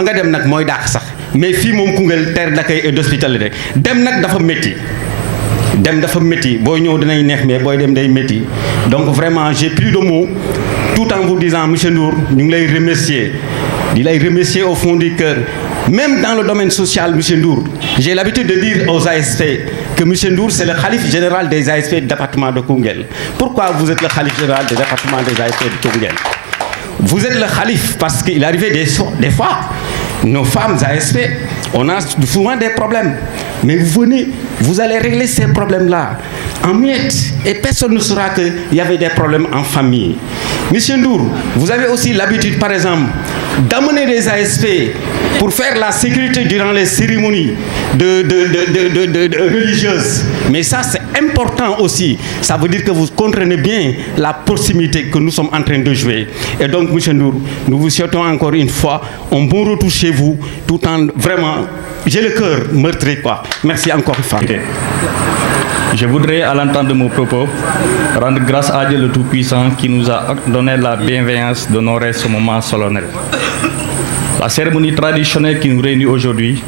fa nga dem nag mooy dàq sax mais fii moom Koungheul terre d'accueil et d'hospitalité dem nag dafa métti dem dafa métti booy ñëw dinañ neex mais booy dem day métti donc vraiment j'ai plus de mots tout en vous disant monsieur Ndour ñu ngi lay remercier di lay remercier au fond du cœur. Même dans le domaine social, M. Ndour, j'ai l'habitude de dire aux ASP que M. Ndour, c'est le khalife général des ASP du département de Koungheul. Pourquoi vous êtes le khalife général du département des ASP de Koungheul? Vous êtes le khalife parce qu'il arrivait des fois, nos femmes ASP, on a souvent des problèmes. Mais vous venez, vous allez régler ces problèmes-là en miettes. Et personne ne saura qu'il y avait des problèmes en famille. Monsieur Ndour, vous avez aussi l'habitude, par exemple, d'amener des ASP pour faire la sécurité durant les cérémonies religieuses. Mais ça, c'est important aussi. Ça veut dire que vous comprenez bien la proximité que nous sommes en train de jouer. Et donc, monsieur Ndour, nous vous souhaitons encore une fois un bon retour chez vous, tout en vraiment... J'ai le cœur meurtri, quoi. Merci encore une fois. Je voudrais, à l'entente de mon propos, rendre grâce à Dieu le Tout-Puissant qui nous a donné la bienveillance d'honorer ce moment solennel. La cérémonie traditionnelle qui nous réunit aujourd'hui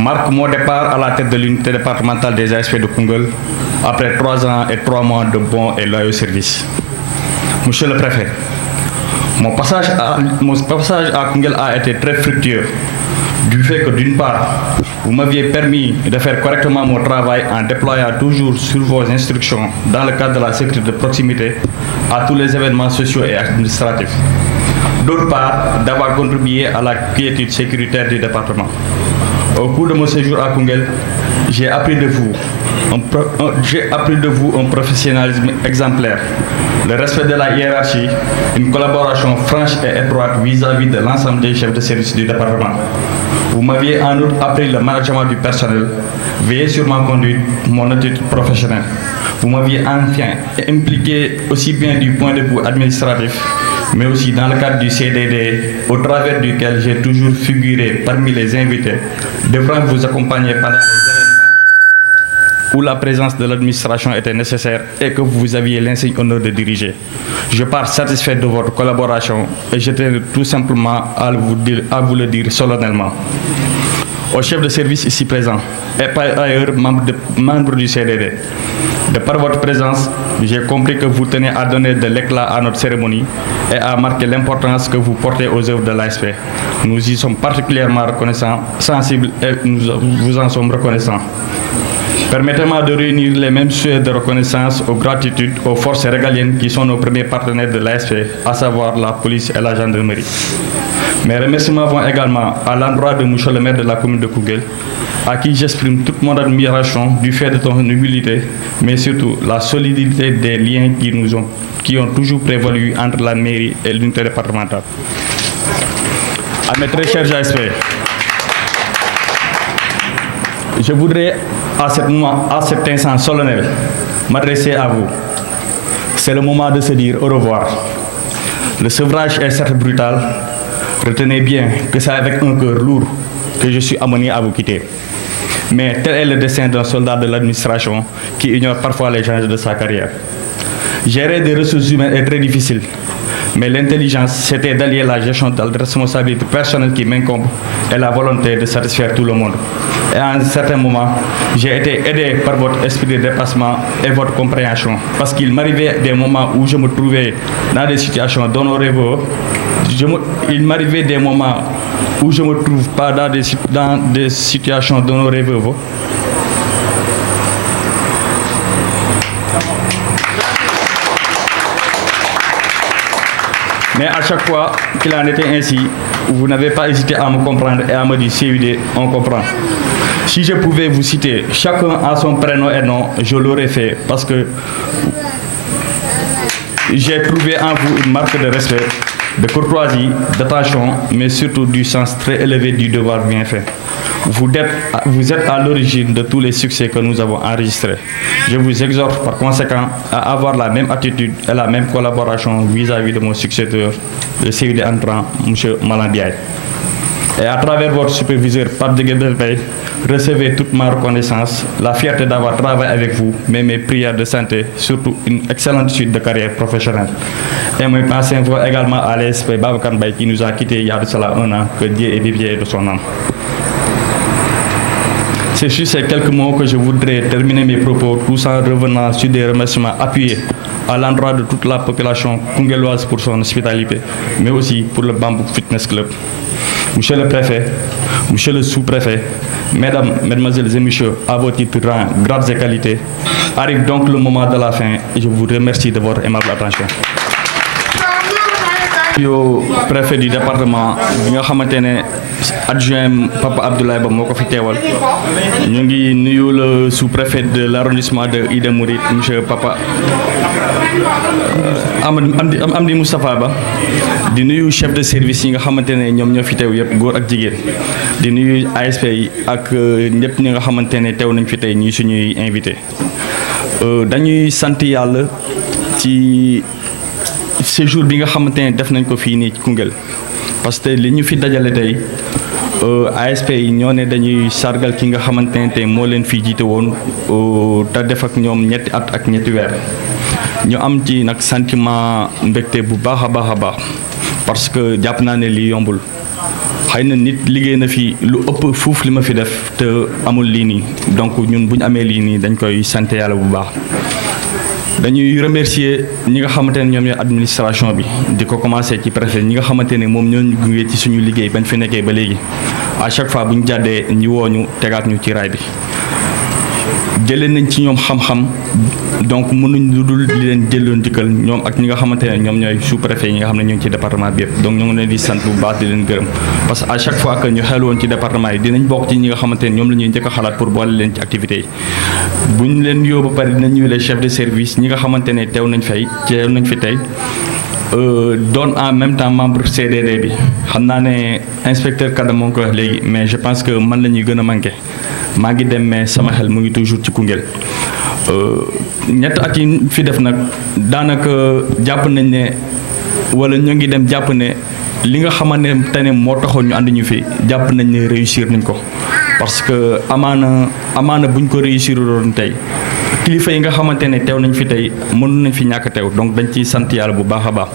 marque mon départ à la tête de l'unité départementale des ASP de Koungheul après 3 ans et 3 mois de bons et loyaux services. Monsieur le préfet, mon passage à Koungheul a été très fructueux. Du fait que d'une part, vous m'aviez permis de faire correctement mon travail en déployant toujours sur vos instructions dans le cadre de la sécurité de proximité à tous les événements sociaux et administratifs. D'autre part, d'avoir contribué à la quiétude sécuritaire du département. Au cours de mon séjour à Koungheul, j'ai appris de vous un professionnalisme exemplaire, le respect de la hiérarchie, une collaboration franche et étroite vis-à-vis de l'ensemble des chefs de service du département. Vous m'aviez en outre appris le management du personnel, veillé sur ma conduite, mon attitude professionnelle. Vous m'aviez enfin impliqué aussi bien du point de vue administratif, mais aussi dans le cadre du CDD, au travers duquel j'ai toujours figuré parmi les invités, devant vous accompagner pendant les événements où la présence de l'administration était nécessaire et que vous aviez l'insigne honneur de diriger. Je pars satisfait de votre collaboration et je tiens tout simplement à vous le dire solennellement. Au chef de service ici présent et par ailleurs membre du CDD, de par votre présence, j'ai compris que vous tenez à donner de l'éclat à notre cérémonie et à marquer l'importance que vous portez aux œuvres de l'ASP. Nous y sommes particulièrement reconnaissants, sensibles et nous vous en sommes reconnaissants. Permettez-moi de réunir les mêmes souhaits de reconnaissance aux gratitudes aux forces régaliennes qui sont nos premiers partenaires de l'ASP, à savoir la police et la gendarmerie. Mes remerciements vont également à l'endroit de M. le maire de la commune de Koungheul, à qui j'exprime toute mon admiration du fait de ton humilité, mais surtout la solidité des liens qui ont toujours prévalu entre la mairie et l'unité départementale. À mes très chers ASP, je voudrais à cet instant solennel m'adresser à vous. C'est le moment de se dire au revoir. Le sevrage est certes brutal. Retenez bien que c'est avec un cœur lourd que je suis amené à vous quitter. Mais tel est le destin d'un soldat de l'administration qui ignore parfois les enjeux de sa carrière. Gérer des ressources humaines est très difficile. Mais l'intelligence, c'était d'allier la gestion de la responsabilité personnelle qui m'incombe et la volonté de satisfaire tout le monde. Et à un certain moment, j'ai été aidé par votre esprit de dépassement et votre compréhension. Parce qu'il m'arrivait des moments où je me trouvais dans des situations d'honorable. Il m'arrivait des moments où je ne me trouve pas dans des situations d'honorable. Mais à chaque fois qu'il en était ainsi, vous n'avez pas hésité à me comprendre et à me dire CUD, on comprend. Si je pouvais vous citer chacun à son prénom et nom, je l'aurais fait parce que j'ai trouvé en vous une marque de respect, de courtoisie, d'attention, mais surtout du sens très élevé du devoir bien fait. Vous êtes à l'origine de tous les succès que nous avons enregistrés. Je vous exhorte par conséquent à avoir la même attitude et la même collaboration vis-à-vis de mon successeur, le CUD entrant, M. Malandiaï. Et à travers votre superviseur, Pape Djeguebel, recevez toute ma reconnaissance, la fierté d'avoir travaillé avec vous, mais mes prières de santé, surtout une excellente suite de carrière professionnelle. Et mes pensées vont également à l'ASP Babacar Mbaye qui nous a quittés il y a de cela 1 an, que Dieu est vivier de son âme. C'est sur ces quelques mots que je voudrais terminer mes propos, tout en revenant sur des remerciements appuyés à l'endroit de toute la population kounguelloise pour son hospitalité, mais aussi pour le Bambou Fitness Club. Monsieur le préfet, monsieur le sous-préfet, mesdames, mesdemoiselles et messieurs, à vos titres, rangs, grades et qualités, arrive donc le moment de la fin et je vous remercie de votre aimable attention. Yo préfet du département bi nga xamantene adjoint Papa Abdoulaye Ba moko fi téwal ñu ngi nuyu le sous-préfet de l'arrondissement de Ida Mouride monsieur Papa Amdi Moustapha Ba di nuyu chef de service yi nga xamantene ñom ñoo fi téw yépp goor ak jigéen di nuyu ASP yi ak ñepp ñi nga xamantene téw nañ fi tay ñi suñuy invité dañuy sant Yalla ci séjour bi nga xamantene def nañ ko fi ni ci Koungheul parce que li ñu fi dajale tay ASP yi ñoo ne dañuy sargal ki nga xamantene tay mo leen fi jité won ta def ak ñom ñetti at ak ñetti wër ñu am ci nak sentiment mbekté bu baaxa baax parce que japp na né li yombul xeyna nit liggéey na fi lu ëpp fouf li ma fi def te amul li ni donc ñun buñ amé li ni dañ koy santé Yalla bu baax. dañuy remercier ñi nga xamantene ñom ñoy administration bi diko commencer ci préfet ñi nga xamantene mom ñoo ñu gungé ci suñu liggéey bañ fi nekké ba légui à chaque fois buñu jaddé ñi woñu tégaat ñu ci ray bi jëlé nañ ci ñom xam-xam donc mënuñ ludul di leen jëlon dikal ñom ak ñi nga xamantene ñom ñoy sous préfet yi nga xamné ñu ci département bi yépp donc ñu ngi leen di sant bu baax di leen gërëm parce que à chaque fois que ñu xel won ci département yi dinañ bok ci ñi nga xamantene ñom lañuy ñëk xalaat pour bolé leen ci activité yi buñ leen yobu paré dinañ ñu les chefs de service ñi nga xamantene tew nañ fay tew nañ fi tay donne en même temps membre CDD bi xamna né inspecteur Kadam mo ko wax légui mais je pense que man lañuy gëna manqué ma ngi dem mais sama xel mu ngi toujours ci Koungheul ñett at yi fi def nak danaka japp nañ né wala ñu ngi dem japp né li nga xamane tane mo taxon ñu and ñu fi japp nañ né réussir nañ ko parce que amana buñ ko réussir doon tay kilifa yi nga xamantene tew nañ fi tay mënu nañ fi ñak tew donc dañ ci sant Yalla bu baaxa baax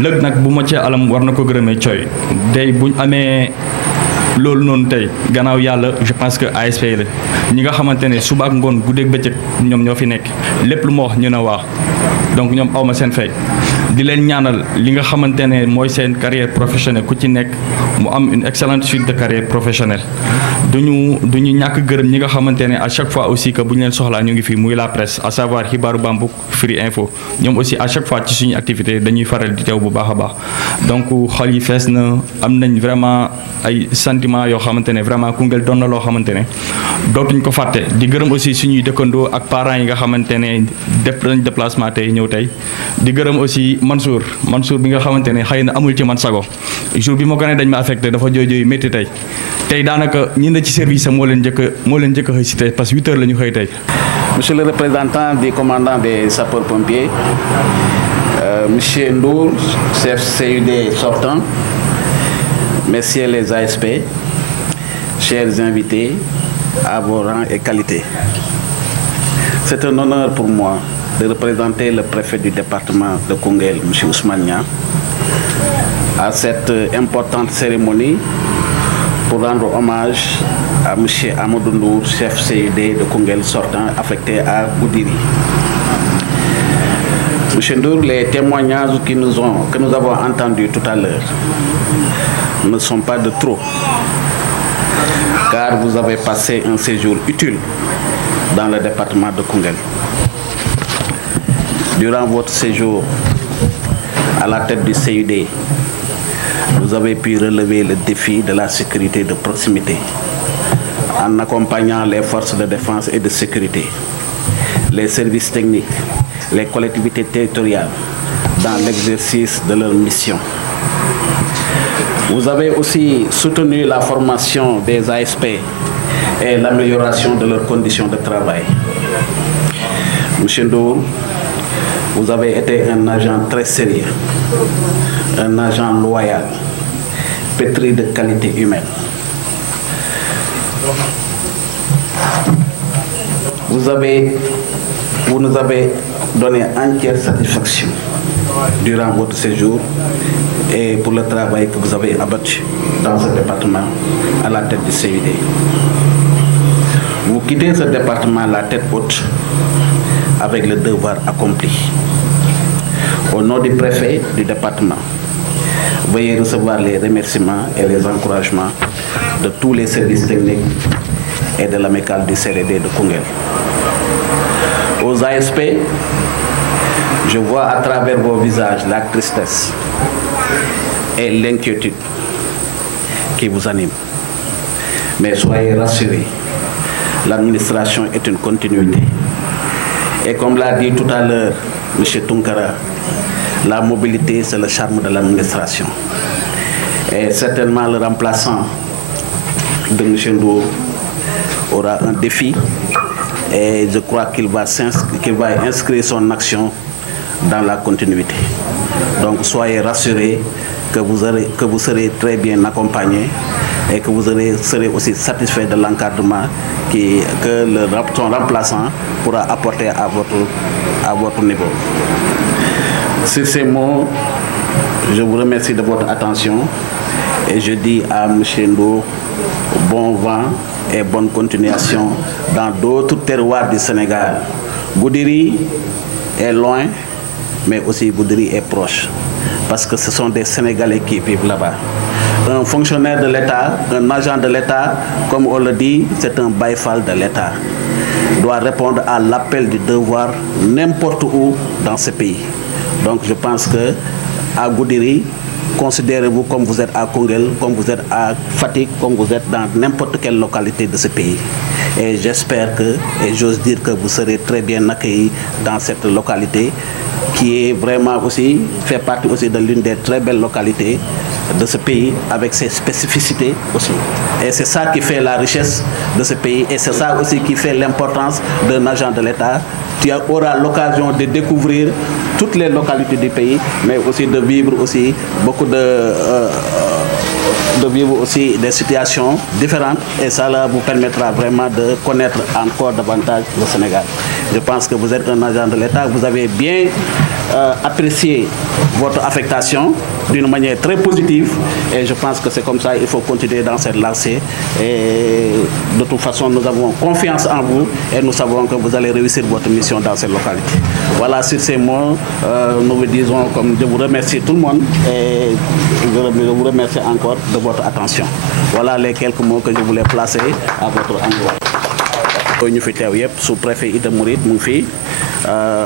leug nak bu ma ci alam war na ko gërëmé coy day buñ amé lolou non tay gannaaw Yalla je pense que ASP la ñi nga xamantene suba ak ngone gudek beccëk ñom ñoo fi nekk lepp lu mo wax ñu na wax donc ñom awma sen fay di leen ñaanal li nga xamantene moy sen carrière professionnelle ku ci nekk mu am une excellente suite de carrière professionnelle duñu ñak gërëm ñi nga xamantene à chaque fois aussi que buñu leen soxla ñu ngi fi muy la presse à savoir Xibaru Bambuk Free Info ñom aussi à chaque fois ci suñu activité dañuy faral di tew bu baaxa baax donc xol yi fess na am nañ vraiment ay sentiment yo xamantene vraiment Koungheul don na lo xamantene dootuñ ko faté di gërëm aussi suñuy dekkando ak parents yi nga xamantene def lañ déplacement tay ñew tay di gërëm aussi Mansour bi nga xamantene xeyna amul ci man sago jour bi mo gëné dañ ma affecté dafa jojoy metti tay danaka ñi na ci service mo leen jëk xey ci tay parce que 8h lañu xey tay. Monsieur le représentant des commandants des sapeurs pompiers, monsieur Ndour, chef CUD sortant, messieurs les ASP, chers invités, à vos rangs et qualités. C'est un honneur pour moi de représenter le préfet du département de Koungheul, M. Ousmane Niang, à cette importante cérémonie pour rendre hommage à M. Amadou Ndour, chef CUD de Koungheul sortant affecté à Goudiri. M. Ndour, les témoignages que nous avons entendus tout à l'heure ne sont pas de trop, car vous avez passé un séjour utile dans le département de Koungheul. Durant votre séjour à la tête du CUD, vous avez pu relever le défi de la sécurité de proximité en accompagnant les forces de défense et de sécurité, les services techniques, les collectivités territoriales dans l'exercice de leur mission. Vous avez aussi soutenu la formation des ASP et l'amélioration de leurs conditions de travail. Monsieur Ndour, vous avez été un agent très sérieux, un agent loyal pétrie de qualité humaine. Vous nous avez donné entière satisfaction durant votre séjour et pour le travail que vous avez abattu dans ce département à la tête du CUD. Vous quittez ce département à la tête haute avec le devoir accompli. Au nom du préfet du département, veuillez recevoir les remerciements et les encouragements de tous les services techniques et de l'amicale du CRD de Koungheul. Aux ASP, je vois à travers vos visages la tristesse et l'inquiétude qui vous animent. Mais soyez rassurés, l'administration est une continuité. Et comme l'a dit tout à l'heure M. Tunkara, la mobilité, c'est le charme de l'administration. Et certainement le remplaçant de M. Ndour aura un défi et je crois qu'il va inscrire son action dans la continuité. Donc soyez rassurés que vous serez très bien accompagnés et que vous serez aussi satisfaits de l'encadrement que son remplaçant pourra apporter à votre niveau. Sur ces mots, je vous remercie de votre attention et je dis à M. Ndour bon vent et bonne continuation dans d'autres terroirs du Sénégal. Goudiri est loin, mais aussi Goudiri est proche, parce que ce sont des Sénégalais qui vivent là-bas. Un fonctionnaire de l'État, un agent de l'État, comme on le dit, c'est un baïfal de l'État, doit répondre à l'appel du devoir n'importe où dans ce pays. Donc je pense que à Goudiri, considérez-vous comme vous êtes à Koungheul, comme vous êtes à Fatick, comme vous êtes dans n'importe quelle localité de ce pays. Et j'espère et j'ose dire que vous serez très bien accueillis dans cette localité qui est vraiment aussi, fait partie aussi de l'une des très belles localités de ce pays avec ses spécificités aussi. Et c'est ça qui fait la richesse de ce pays et c'est ça aussi qui fait l'importance d'un agent de l'État. Tu auras l'occasion de découvrir toutes les localités du pays, mais aussi de vivre aussi vivre aussi des situations différentes et ça vous permettra vraiment de connaître encore davantage le Sénégal. Je pense que vous êtes un agent de l'État, vous avez bien apprécié votre affectation d'une manière très positive et je pense que c'est comme ça, il faut continuer dans cette lancée et de toute façon nous avons confiance en vous et nous savons que vous allez réussir votre mission dans cette localité. Voilà, sur ces mots, nous vous disons comme je vous remercie tout le monde et je vous remercie encore de votre attention. Voilà les quelques mots que je voulais placer à votre endroit. Ñu fi teew yëpp sous-préfet Ida Mouride mu ngi fi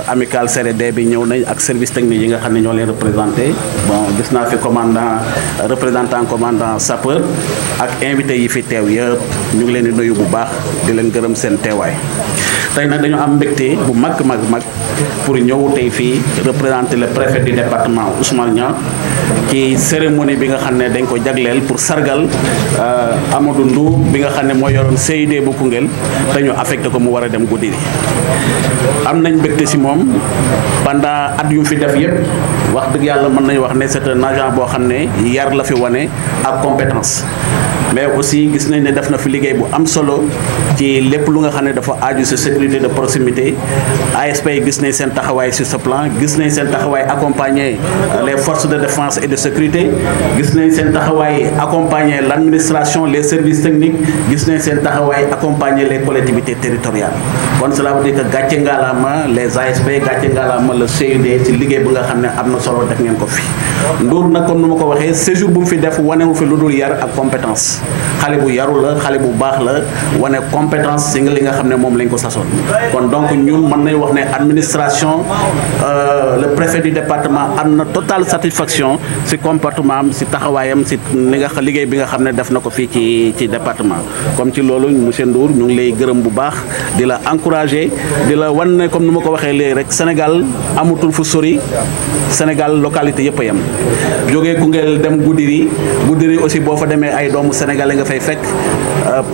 amical CRD bi ñëw nañ ak service technique yi nga xam ne ñoo leen représenté bon gis naa fi représentant commandant sapeur ak invité yi fi teew yëpp ñu ngi leen di nuyu bu baax di leen gërëm seen teewaay tey nag dañu am mbégte bu mag pour ñëw tey fii représenter le préfet du département Ousmane Niang ci cérémonie bi nga xam ne dañ ko jagleel pour sargal Amadou Ndour bi nga xam ne moo yoroon CID bu Koungheul te ñu affecté ko mu war a dem Goudiri am nañ mbégte si moom pendant at yu fi def yëpp wax dëgg yàlla mën nañu wax ne c'est un agent boo xam ne yar la fi wane ak compétence mais aussi gis nañ ne def na fi liggéey bu am solo ci lépp lu nga xam ne dafa aaju si sécurité de proximité ASP gis nañ seen taxawaay sur ce plan gis nañ seen taxawaay accompagner les forces de défense et de sécurité gis nañ seen taxawaay accompagner l'administration les services techniques gis nañ seen taxawaay accompagner les collectivités territoriales kon cela veut dire que gàcce ngalaama les ASP gàcce ngalaama le CUD ci liggéey bu nga xam ne am na solo def ngeen ko fi Ndour nag comme nu ma ko waxee séjour bu mu fi def wanewu fi lu dul yar ak compétence xale bu yaru la xale bu baax la wane compétence ci li nga xam ne moom lañ ko sasoon kon donc ñun mën nañ wax ne administration le préfet du département am na totale satisfaction ci comportement am ci taxawaayam ci li nga liggéey bi nga xam ne def na ko fii ci département comme ci loolu monsieur Ndour ñu ngi lay gërëm bu baax di la encourager di la wan ne comme nu ma ko waxee léegi rek Sénégal amutul fu sori Sénégal localité yëpp a yem jógee Koungheul dem Goudiri aussi boo fa demee ay doomu Sénégal sénégalais nga fay fekk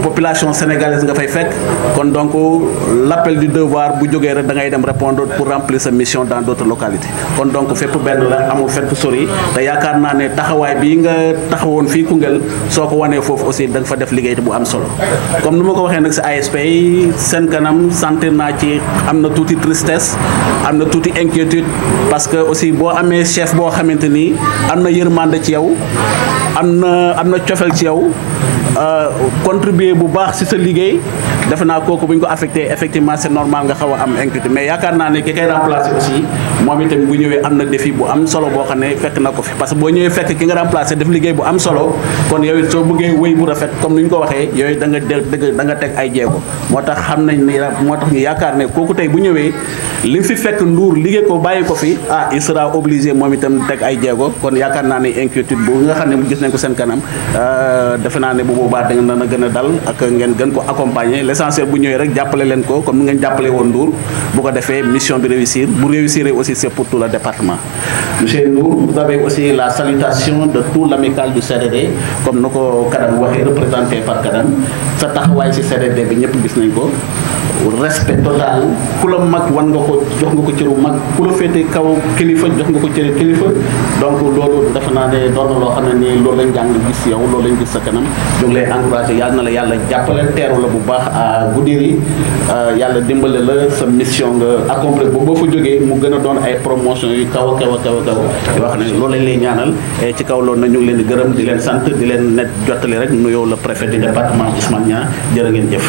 population sénégalaise nga fay fekk kon donc l'appel du devoir bu jógee rek da ngay dem répondre pour remplir sa mission dans d'autres localités kon donc fépp benn la amul fekk sori te yaakaar naa ne taxawaay bii nga taxawoon fii Koungheul soo ko wanee foofu aussi da nga fa def liggéey bu am solo comme ni ma ko waxee nag si ASP yi seen kanam sentir naa ci am na tuuti tristesse am na tuuti inquiétude parce que aussi boo amee chef boo xamante ni am na yërmande ci yow am na cofeel ci yow contribuer bu baax ci sa liggéey defe naa kooku bu ñu ko affecté effectivement c'est normal nga xaw a am inquiétude mais yaakaar naa ne ki koy remplacer aussi moom itam bu ñëwee am na défi bu am solo boo xam ne fekk na ko fi parce que boo ñëwee fekk ki nga remplacer def liggéey bu am solo kon yow it soo bëggee wéy bu rafet comme ni ñu ko waxee yooyu da nga teg ay jéego moo tax xam nañ ni moo tax ñu yaakaar ne kooku tey bu ñëwee li fi fekk Ndour liggéey ko bàyyi ko fi il sera obligé moom itam teg ay jéego kon yaakaar naa ne inquiétude bu nga xam ne gis nañ ko seen kanam defe naa ne bu boobaa da nga gën a dal ak ngeen gën ko accompagner l'essentiel bu ñëwee rek jàppale leen ko comme ni ngeen jàppale woon Ndour bu ko defee mission bi réussir bu réussir aussi c'est pour tout le département. Monsieur Ndour, vous avez aussi la salutation de tout l'amicale du CDD comme na ko Kadam waxee représenté par Kadam sa taxawaay ci CDD bi ñëpp gis nañ ko. Respect total ku la mag wan nga ko jox nga ko cëru mag ku la féete kaw kilifa jox nga ko cëru kilifa donc loolu dafa naa ne doon na loo xam ne nii loolu lañ jàng gis yow loolu lañ gis sa kanam ñu ngi lay encouragé yàlla na la yàlla jàppale teeru la bu baax à Goudiri yàlla dimbale la sa mission nga accomplir ba boo fa jógee mu gën a doon ay promotion yu kaw a kaw yoo xam ne loolu lañ lay ñaanal ci kaw loolu na ñu ngi leen di gërëm di leen sant di leen net jottali rek nuyoo le préfet du département Ousmane Niang jërë ngeen jëf